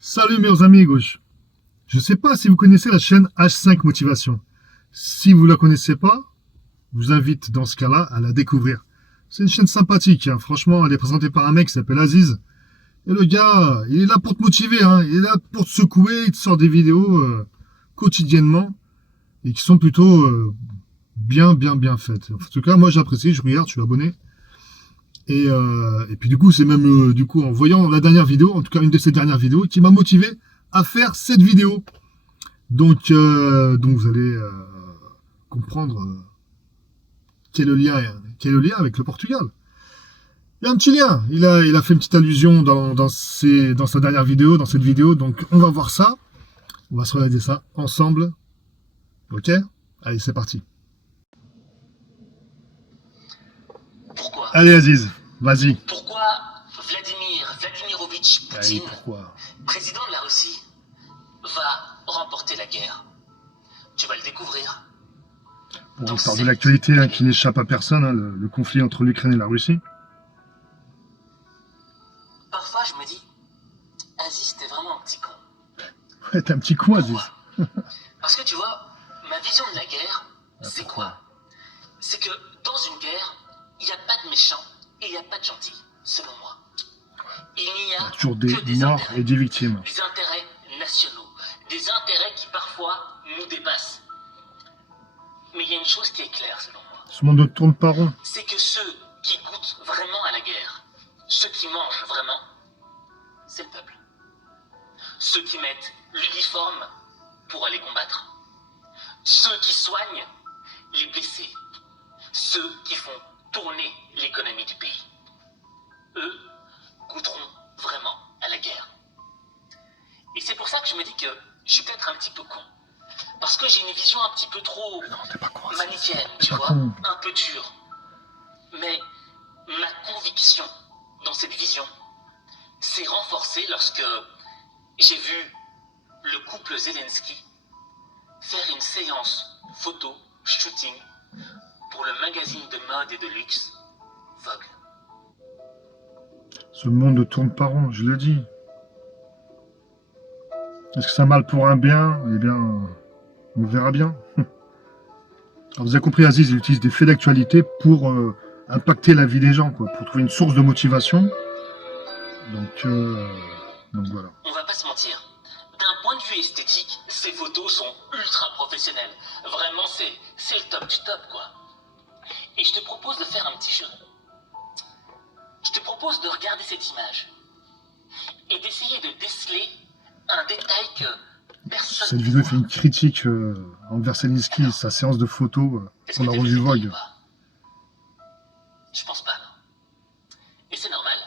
Salut mes amis gauche. Je ne sais pas si vous connaissez la chaîne H5 Motivation. Si vous ne la connaissez pas, je vous invite dans ce cas-là à la découvrir. C'est une chaîne sympathique, hein. Franchement, elle est présentée par un mec qui s'appelle Aziz. Et le gars, il est là pour te motiver, hein. Il est là pour te secouer, il te sort des vidéos quotidiennement et qui sont plutôt bien faites. En tout cas, moi j'apprécie, je regarde, je suis abonné. Et puis du coup, c'est même du coup en voyant la dernière vidéo, en tout cas une de ces dernières vidéos, qui m'a motivé à faire cette vidéo. Donc vous allez comprendre quel est le lien avec le Portugal. Il y a un petit lien. Il a fait une petite allusion dans sa dernière vidéo, dans cette vidéo. Donc on va voir ça. On va se regarder ça ensemble. Ok? Allez, c'est parti. Pourquoi? Allez Aziz, vas-y. Pourquoi Vladimirovitch Poutine, président de la Russie, va remporter la guerre? Tu vas le découvrir. Bon, on parle de l'actualité hein, qui n'échappe à personne, hein, le conflit entre l'Ukraine et la Russie. Parfois, je me dis, Aziz, t'es vraiment un petit con. Ouais, t'es un petit con, Aziz. Parce que tu vois, ma vision de la guerre, c'est quoi? C'est que dans une guerre, il n'y a pas de méchants et il n'y a pas de gentils, selon moi. Il n'y a toujours des que des morts intérêts, et des victimes. des intérêts nationaux, des intérêts qui parfois nous dépassent. Mais il y a une chose qui est claire, selon moi. Ce monde ne tourne pas rond. C'est que ceux qui goûtent vraiment à la guerre, ceux qui mangent vraiment, c'est le peuple. Ceux qui mettent l'uniforme pour aller combattre. Ceux qui soignent les blessés. Ceux qui font tourner l'économie du pays. Eux goûteront vraiment à la guerre. Et c'est pour ça que je me dis que je suis peut-être un petit peu con. Parce que j'ai une vision un petit peu trop manichéenne, tu vois, un peu dure. Mais ma conviction dans cette vision s'est renforcée lorsque j'ai vu le couple Zelensky faire une séance photo shooting pour le magazine de mode et de luxe Vogue. Ce monde ne tourne pas rond, je le dis. Est-ce que c'est un mal pour un bien? Eh bien, on verra bien. Alors, vous avez compris, Aziz, il utilise des faits d'actualité pour impacter la vie des gens, quoi, pour trouver une source de motivation. Donc voilà. On va pas se mentir. D'un point de vue esthétique, ces photos sont ultra professionnelles. Vraiment, c'est le top du top, quoi. Et je te propose de faire un petit jeu. Je te propose de regarder cette image et d'essayer de déceler un détail que personne. Cette vidéo fait une critique envers Zelensky et sa séance de photos pour la revue Vogue. Je pense pas, non. Et c'est normal.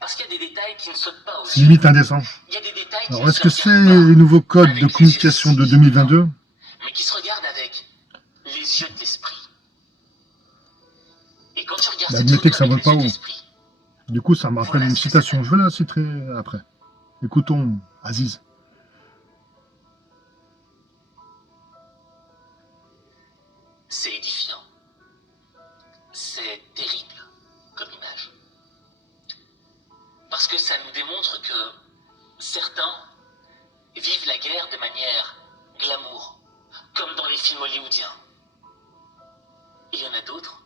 Parce qu'il y a des détails qui ne sautent pas aux yeux. C'est limite indécent. Il y a des détails Alors, est-ce que c'est les nouveaux codes de communication de 2022? Mais qui se regardent avec les yeux de l'esprit. Et quand tu regardes cette admettez que ça photo vole pas avec les haut. yeux de l'esprit, Du coup, ça me rappelle voilà une ce que citation. ça Je vais la citer après. Écoutons Aziz. c'est édifiant. C'est terrible comme image. Parce que ça nous démontre que certains vivent la guerre de manière glamour, comme dans les films hollywoodiens. Et il y en a d'autres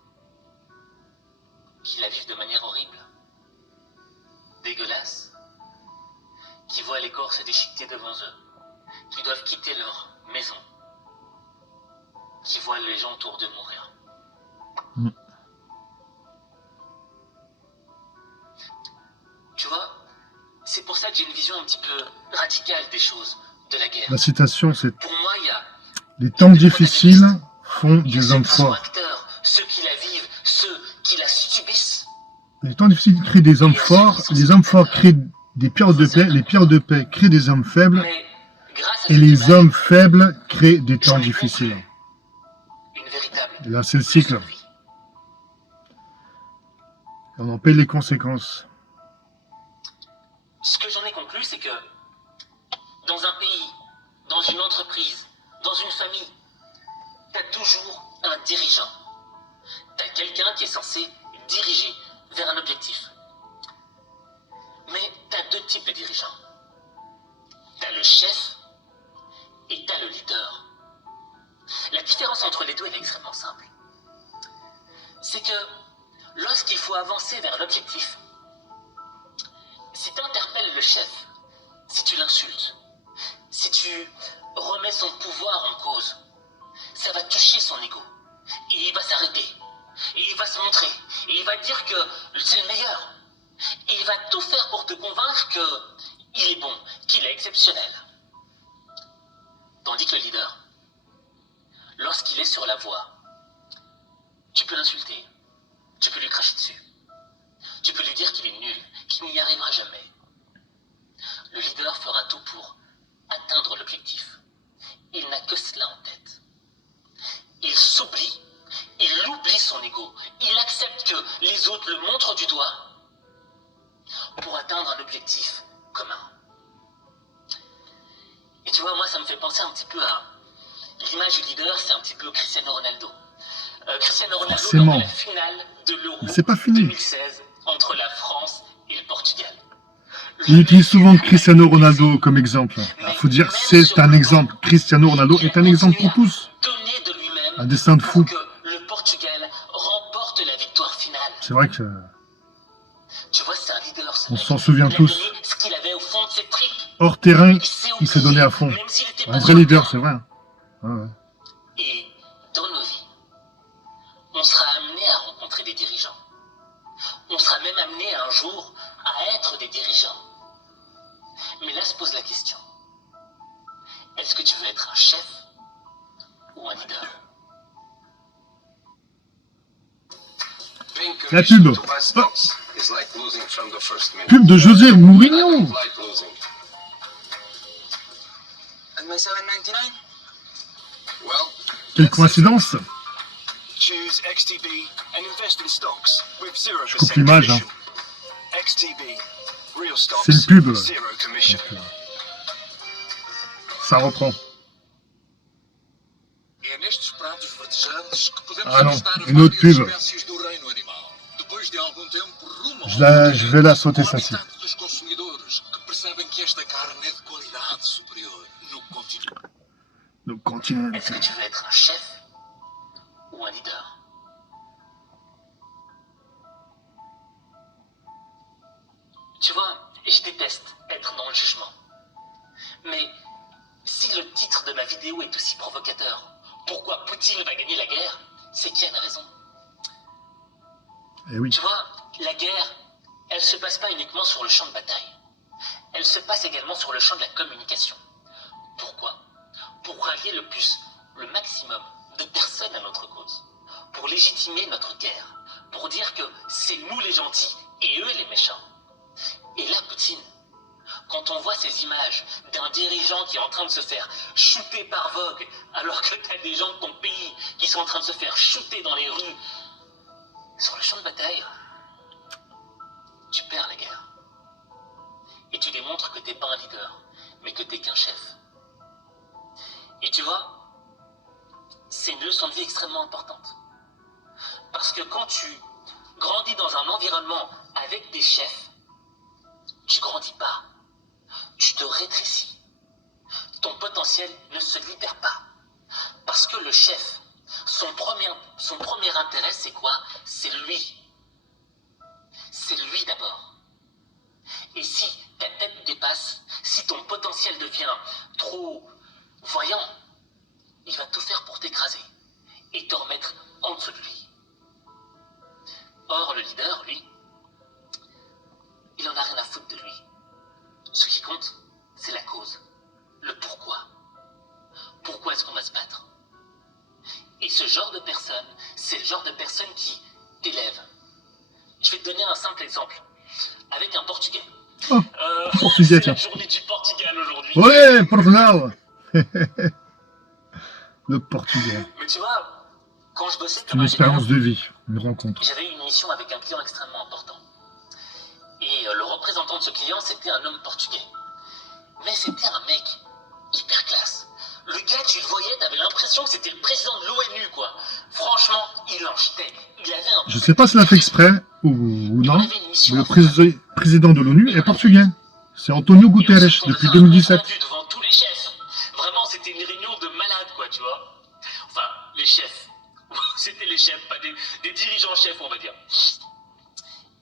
qui la vivent de manière horrible, dégueulasse, qui voient les corps se déchiqueter devant eux, qui doivent quitter leur maison, qui voient les gens autour d'eux mourir. Tu vois, c'est pour ça que j'ai une vision un petit peu radicale des choses, de la guerre. La citation, c'est Pour moi, il y a les temps difficiles font des hommes forts. Acteurs, ceux qui la vivent, ceux qui la subissent. Les temps difficiles créent des hommes forts, les hommes forts créent des périodes de paix, les périodes de paix créent des hommes faibles, et les hommes faibles créent des temps difficiles. Une véritable. Et là, c'est le cycle. On en paye les conséquences. Ce que j'en ai conclu, c'est que dans un pays, dans une entreprise, dans une famille, tu as toujours un dirigeant. Tu as quelqu'un qui est censé diriger vers un objectif. Mais tu as deux types de dirigeants. le chef et t'as le leader. La différence entre les deux est extrêmement simple. C'est que lorsqu'il faut avancer vers l'objectif, si tu interpelles le chef, si tu l'insultes, si tu remets son pouvoir en cause, ça va toucher son ego. Et il va s'arrêter. Et il va se montrer. Et il va dire que c'est le meilleur. Et il va tout faire pour te convaincre qu'il est bon, qu'il est exceptionnel. Tandis que le leader, lorsqu'il est sur la voie, tu peux l'insulter. Tu peux lui cracher dessus. Tu peux lui dire qu'il est nul, qu'il n'y arrivera jamais. Le leader fera tout pour atteindre l'objectif. Il n'a que cela en tête. Il s'oublie, il oublie son ego. Il accepte que les autres le montrent du doigt pour atteindre un objectif commun. Et tu vois, moi, ça me fait penser un petit peu à l'image du leader, c'est un petit peu Cristiano Ronaldo. Cristiano Ronaldo Forcément. dans la finale de l'Euro C'est pas fini. 2016 entre la France et le Portugal. Il utilise souvent Cristiano Ronaldo comme exemple. Il faut dire c'est un exemple. Cristiano Ronaldo est un exemple pour tous. Donner de lui-même Un destin de fou. pour que le Portugal remporte la victoire finale. C'est vrai que Tu vois, c'est un leader, ce on mec. s'en souvient Il a tous. donné ce qu'il avait au fond de ses tripes. Hors terrain, il s'est oublié, donné à fond. même s'il était Un pas vrai sur le leader, terrain. c'est vrai. Ouais, ouais. Et dans nos vies, on sera amené à rencontrer des dirigeants. On sera même amené un jour à être des dirigeants. Mais là se pose la question. Est-ce que tu veux être un chef ou un leader? La pub. Ah. Pub de José Mourinho. And my 7.99? Quelle coïncidence. Choose XTB and invest in stocks with 0% Je coupe l'image, hein. commission. XTB, real stocks, C'est le pub. zero commission. Ça reprend. É nestes pratos verdejantes que podemos Ah não, avistar une autre várias pub. espécies do reino animal. Depois de algum tempo, rumo ao Je vais la sauter, o celle-ci. habitat dos consumidores que percebem que esta carne é de qualidade superior no continente. Donc continent. Est-ce que tu veux être un chef ou un leader? Tu vois, je déteste être dans le jugement. Mais si le titre de ma vidéo est aussi provocateur, pourquoi Poutine va gagner la guerre, c'est qu'il y a une raison. Eh oui. Tu vois, la guerre, elle se passe pas uniquement sur le champ de bataille. Elle se passe également sur le champ de la communication. Pourquoi? Pour rallier le maximum de personnes à notre cause. Pour légitimer notre guerre. Pour dire que c'est nous les gentils et eux les méchants. Et là, Poutine, quand on voit ces images d'un dirigeant qui est en train de se faire shooter par Vogue, alors que tu as des gens de ton pays qui sont en train de se faire shooter dans les rues, sur le champ de bataille, tu perds la guerre. Et tu démontres que t'es pas un leader, mais que t'es qu'un chef. Et tu vois, c'est une leçon de vie extrêmement importante. Parce que quand tu grandis dans un environnement avec des chefs, tu grandis pas. Tu te rétrécis. Ton potentiel ne se libère pas. Parce que le chef, son premier intérêt, c'est quoi? C'est lui. C'est lui d'abord. Et si ta tête dépasse, si ton potentiel devient trop voyant, il va tout faire pour t'écraser et te remettre en dessous de lui. Or, le leader, lui, il en a rien à foutre de lui. Ce qui compte, c'est la cause, le pourquoi. Pourquoi est-ce qu'on va se battre? Et ce genre de personne, c'est le genre de personne qui t'élève. Je vais te donner un simple exemple. Avec un Portugais. Oh, Portugais, c'est tiens. la journée du Portugal aujourd'hui. Ouais, Portugal. Le Portugais. Mais tu vois, quand je bossais C'est comme une ingénieur, expérience de vie, une rencontre. j'avais eu une mission avec un client extrêmement important. Et le représentant de ce client, c'était un homme portugais. Mais c'était un mec hyper classe. Le gars, tu le voyais, t'avais l'impression que c'était le président de l'ONU, quoi. Franchement, il en jetait. Il avait un... Je sais pas s'il a fait exprès ou On non, avait une mission mais le à faire. président de l'ONU est portugais. C'est Antonio Et Guterres ensuite, on depuis devait faire un 2017. compte rendu devant tous quoi, tu vois. Enfin, les chefs. C'était les chefs, pas des dirigeants chefs, on va dire.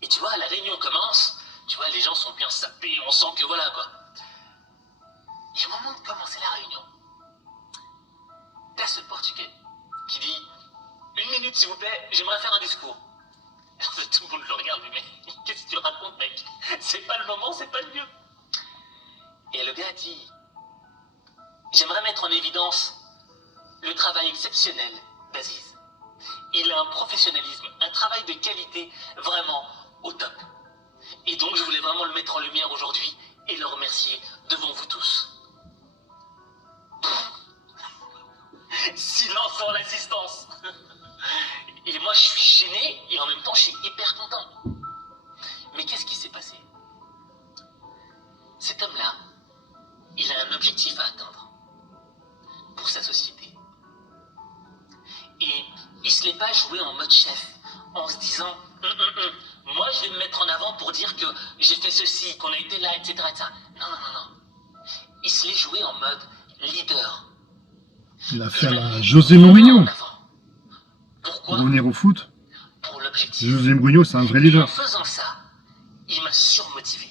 Et tu vois, la réunion commence, tu vois, les gens sont bien sapés, on sent que voilà, quoi. Et au moment de commencer la réunion, t'as ce Portugais qui dit « 1 minute, s'il vous plaît, j'aimerais faire un discours. » En fait, tout le monde le regarde, mais qu'est-ce que tu racontes, mec? C'est pas le moment, c'est pas le lieu. Et le gars dit « J'aimerais mettre en évidence le travail exceptionnel d'Aziz. Il a un professionnalisme, un travail de qualité vraiment au top. Et donc, je voulais vraiment le mettre en lumière aujourd'hui et le remercier devant vous tous. » Silence dans l'assistance. Et moi, je suis gêné et en même temps, je suis hyper content. Mais qu'est-ce qui s'est passé? Cet homme-là, il a un objectif à atteindre pour sa société. Et il se l'est pas joué en mode chef, en se disant moi, je vais me mettre en avant pour dire que j'ai fait ceci, qu'on a été là, etc. etc. Non, non, non, non. Il se l'est joué en mode leader. Il a fait la José Mourinho. Pourquoi? Pour revenir au foot, Pour l'objectif. José Mourinho, c'est un vrai Et en leader. faisant ça, il m'a surmotivé.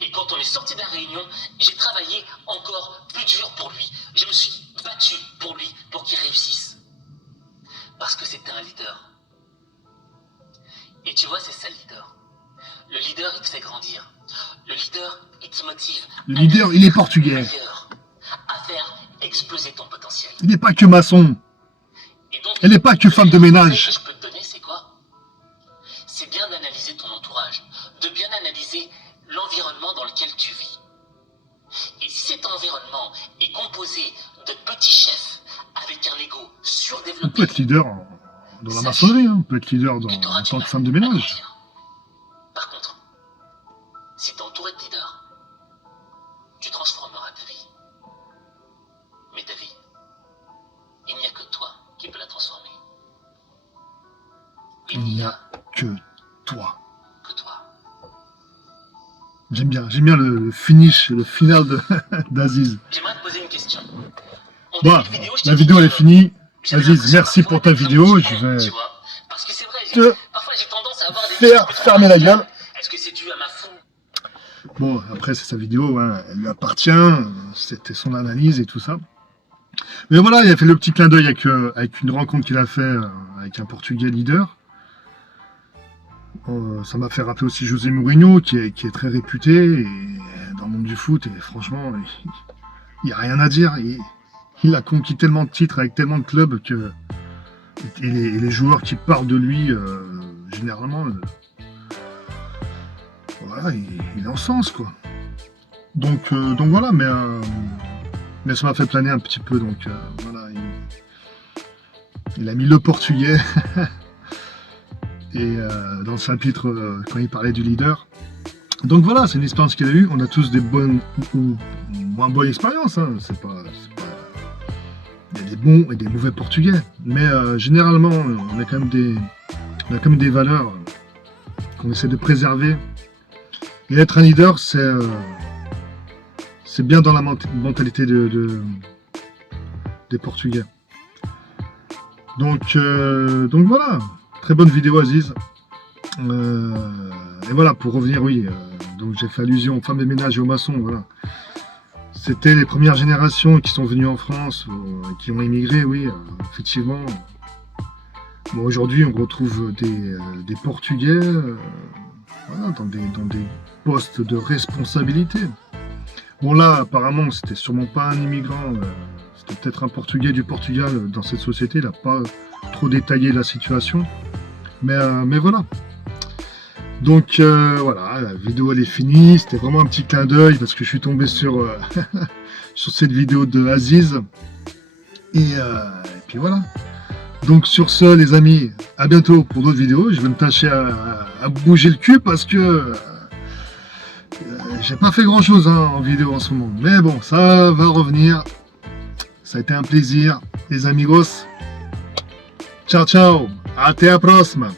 Et quand on est sorti de la réunion, j'ai travaillé encore plus dur pour lui. Je me suis battu pour lui, pour qu'il réussisse. Parce que c'était un leader. Et tu vois, c'est ça le leader. Le leader, il te fait grandir. Le leader, il te motive. Le leader, il est portugais. À faire exploser ton potentiel. Il n'est pas que maçon. Et donc, Elle n'est pas que femme de le ménage. conseil que je peux te donner, c'est quoi? C'est bien d'analyser ton entourage, de bien analyser l'environnement dans lequel tu vis. Et si cet environnement est composé de petits chefs avec un ego On peut surdéveloppé, être leader dans la maçonnerie, hein. On peut être leader en tant que femme de ménage. par contre, si tu es entouré de leaders, tu transformeras ta vie. Mais ta vie, il n'y a que toi qui peux la transformer. Il n'y a que toi. que toi. J'aime bien le finish, le final d'Aziz. J'aimerais te poser une question. On Bon, début de vidéo, je t'ai la dit vidéo elle est que finie. j'avais Aziz, l'impression merci parfois pour ta d'être vidéo. un Je petit vais tu vois. Parce que c'est vrai, te parfois j'ai tendance à avoir des faire discours fermer la contradictoires. gueule. Est-ce que c'est dû à ma fougue? Bon, après c'est sa vidéo, hein, elle lui appartient, c'était son analyse et tout ça. Mais voilà, il a fait le petit clin d'œil avec une rencontre qu'il a fait avec un Portugais leader. Ça m'a fait rappeler aussi José Mourinho, qui est très réputé et, dans le monde du foot, et franchement, il n'y a rien à dire. Il a conquis tellement de titres avec tellement de clubs que et les joueurs qui parlent de lui, généralement, voilà, il est en sens, quoi. Donc voilà, mais ça m'a fait planer un petit peu, donc voilà, il a mis le Portugais et dans le chapitre quand il parlait du leader. Donc voilà, c'est une expérience qu'il a eue. On a tous des bonnes ou moins bonnes expériences, hein. C'est pas... Il y a des bons et des mauvais Portugais, mais généralement on a quand même des valeurs qu'on essaie de préserver. Et être un leader, c'est bien dans la mentalité des Portugais. Donc voilà, très bonne vidéo Aziz. Et voilà, pour revenir, oui, donc j'ai fait allusion aux femmes de ménage et aux maçons, voilà. C'était les premières générations qui sont venues en France, qui ont émigré, oui, effectivement. Bon, aujourd'hui, on retrouve des Portugais voilà, dans des postes de responsabilité. Bon, là, apparemment, c'était sûrement pas un immigrant, c'était peut-être un Portugais du Portugal dans cette société. Il n'a pas trop détaillé la situation, mais voilà. Donc voilà, la vidéo elle est finie, c'était vraiment un petit clin d'œil parce que je suis tombé sur, sur cette vidéo de Aziz. Et puis voilà. Donc sur ce les amis, à bientôt pour d'autres vidéos. Je vais me tâcher à bouger le cul parce que j'ai pas fait grand chose en vidéo en ce moment. Mais bon, ça va revenir. Ça a été un plaisir, les amigos. Ciao ciao, até a próxima.